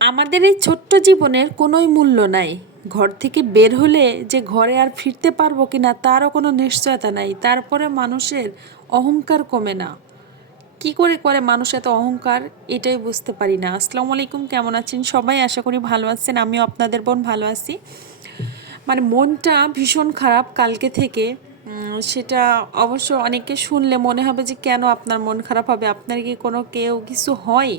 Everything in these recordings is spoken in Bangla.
আমাদের এই ছোট্ট জীবনের কোনোই মূল্য নাই। ঘর থেকে বের হলে যে ঘরে আর ফিরতে পারব কি না, তারও কোনো নিশ্চয়তা নাই। তারপরে মানুষের অহংকার কমে না। কি করে করে মানুষ এত অহংকার, এটাই বুঝতে পারি না। আসসালামু আলাইকুম, কেমন আছেন সবাই? আশা করি ভালো আছেন, আমিও আপনাদের বোন ভালো আছি। মানে মনটা ভীষণ খারাপ কালকে থেকে। সেটা অবশ্য অনেকে শুনলে মনে হবে যে কেন আপনার মন খারাপ হবে? আপনার কি কোনো কেউ কিছু হয়?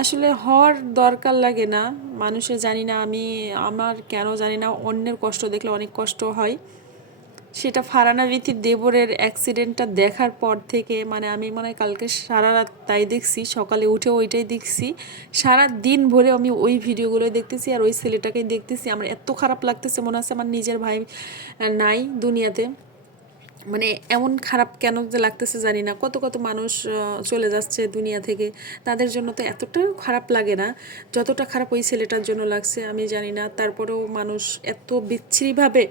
আসলে হওয়ার দরকার লাগে না। মানুষের জানি না আমি, আমার কেন জানি না, অন্যের কষ্ট দেখলে অনেক কষ্ট হয়। সেটা ফারানা রীতির দেবরের অ্যাক্সিডেন্টটা দেখার পর থেকে মানে আমি মনে কালকে সারা রাত তাই দেখছি, সকালে উঠে ওইটাই দেখছি। সারা দিন ভরে আমি ওই ভিডিওগুলোই দেখতেছি আর ওই ছেলেটাকেই দেখতেছি। আমার এত খারাপ লাগতেছে, মনে হচ্ছে আমার নিজের ভাই নাই দুনিয়াতে। মানে এমন খারাপ কেন যে লাগতেছে জানি না। কত কত মানুষ চলে যাচ্ছে দুনিয়া থেকে। তাদের জন্য তো এতটা খারাপ লাগে না। যতটা খারাপ ওই ছেলেটার জন্য লাগছে, আমি জানি না। তারপরেও মানুষ এত বিচ্ছিরিভাবে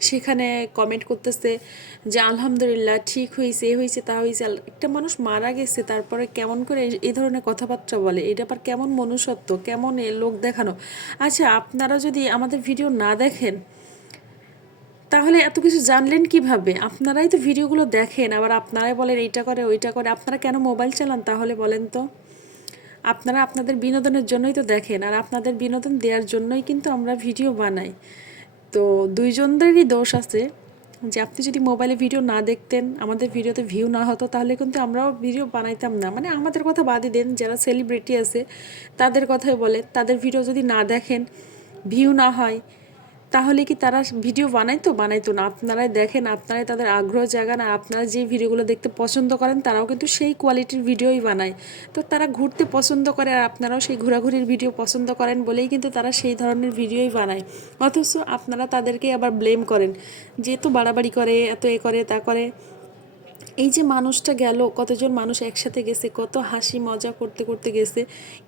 সেখানে কমেন্ট করতেছে যে, আলহামদুলিল্লাহ, ঠিক হয়েছে এ হয়েছে তা হয়েছে একটা মানুষ মারা গেছে, তারপরে কেমন করে এই- ধরনের কথাবার্তা বলে? এটা আবার কেমন মনুষ্যত্ব? কেমন লোক দেখানো? আচ্ছা আপনারা যদি আমাদের ভিডিও না দেখেন তাহলে এত কিছু জানলেন কীভাবে? আপনারাই তো ভিডিওগুলো দেখেন, আবার আপনারাই বলেন এইটা করে, ওইটা করে। আপনারা কেন মোবাইল চালান তাহলে বলেন তো? আপনারা আপনাদের বিনোদনের জন্যই তো দেখেন, আর আপনাদের বিনোদন দেওয়ার জন্যই কিন্তু আমরা ভিডিও বানাই। তো দুইজনদেরই দোষ আছে যে আপনি যদি মোবাইলে ভিডিও না দেখতেন, আমাদের ভিডিওতে ভিউ না হতো, তাহলে কিন্তু আমরাও ভিডিও বানাইতাম না। মানে আমাদের কথা বাদই দেন, যারা সেলিব্রিটি আছে, তাদের কথাই বলে। তাদের ভিডিও যদি না দেখেন, ভিউ না হয় তাহলে কি তারা ভিডিও বানাইতো? বানাইতো না। আপনারাই দেখেন, আপনারাই তাদের আগ্রহ জায়গা না আপনারা যে ভিডিওগুলো দেখতে পছন্দ করেন, তারাও কিন্তু সেই কোয়ালিটির ভিডিওই বানায়। তো তারা ঘুরতে পছন্দ করে আর আপনারাও সেই ঘোরাঘুরির ভিডিও পছন্দ করেন বলেই কিন্তু তারা সেই ধরনের ভিডিওই বানায়। অথচ আপনারা তাদেরকে আবার ব্লেম করেন। যে তো বাড়াবাড়ি করে, এত এ করে, তা করে। এই যে মানুষটা গেল, কতজন মানুষ একসাথে গেছে, কত হাসি মজা করতে করতে গেছে,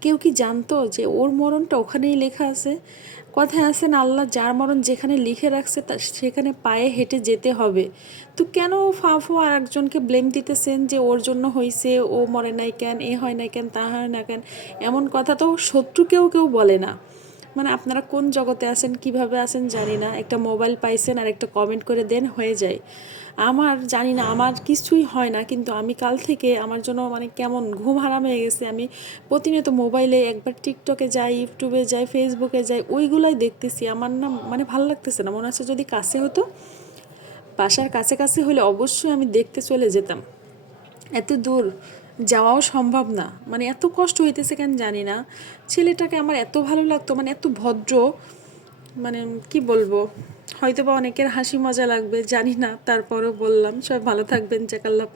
কেউ কি জানতো যে ওর মরণটা ওখানেই লেখা আছে? কথায় আছে না, আল্লাহ যার মরণ যেখানে লিখে রাখছে, তা সেখানে পায়ে হেঁটে যেতে হবে। তো কেন ফাফু আর একজনকে ব্লেম দিতেছেন যে ওর জন্য হয়েছে ও মরে নাই কেন, এ হয় নাই কেন, তা হয় না কেন, এমন কথা তো শত্রুকেও কেউ বলে না। মানে আপনারা কোন জগতে আছেন, কীভাবে আছেন জানি না। একটা মোবাইল পাইছেন আর একটা কমেন্ট করে দেন, হয়ে যায়। আমার জানি না, আমার কিছুই হয় না, কিন্তু আমি কাল থেকে আমার জন্য মানে কেমন ঘুম হারাম হয়ে গেছে। আমি প্রতিনিয়ত মোবাইলে একবার টিকটকে যাই ইউটিউবে যাই ফেসবুকে যাই, ওইগুলোই দেখতেছি। আমার না মানে ভালো লাগতেছে না, মনে হচ্ছে যদি কাছে হতো, বাসার কাছে কাছে হলে অবশ্যই আমি দেখতে চলে যেতাম। এত দূর। যাওয়াও সম্ভব না। মানে এত কষ্ট হইতেছে কেন জানি না। ছেলেটাকে আমার এত ভালো লাগতো মানে এত ভদ্র মানে কি বলব হয়তো বা অনেকের হাসি মজা লাগবে, জানি না, তারপরও বললাম, সবাই ভালো থাকবেন জাকাল্লা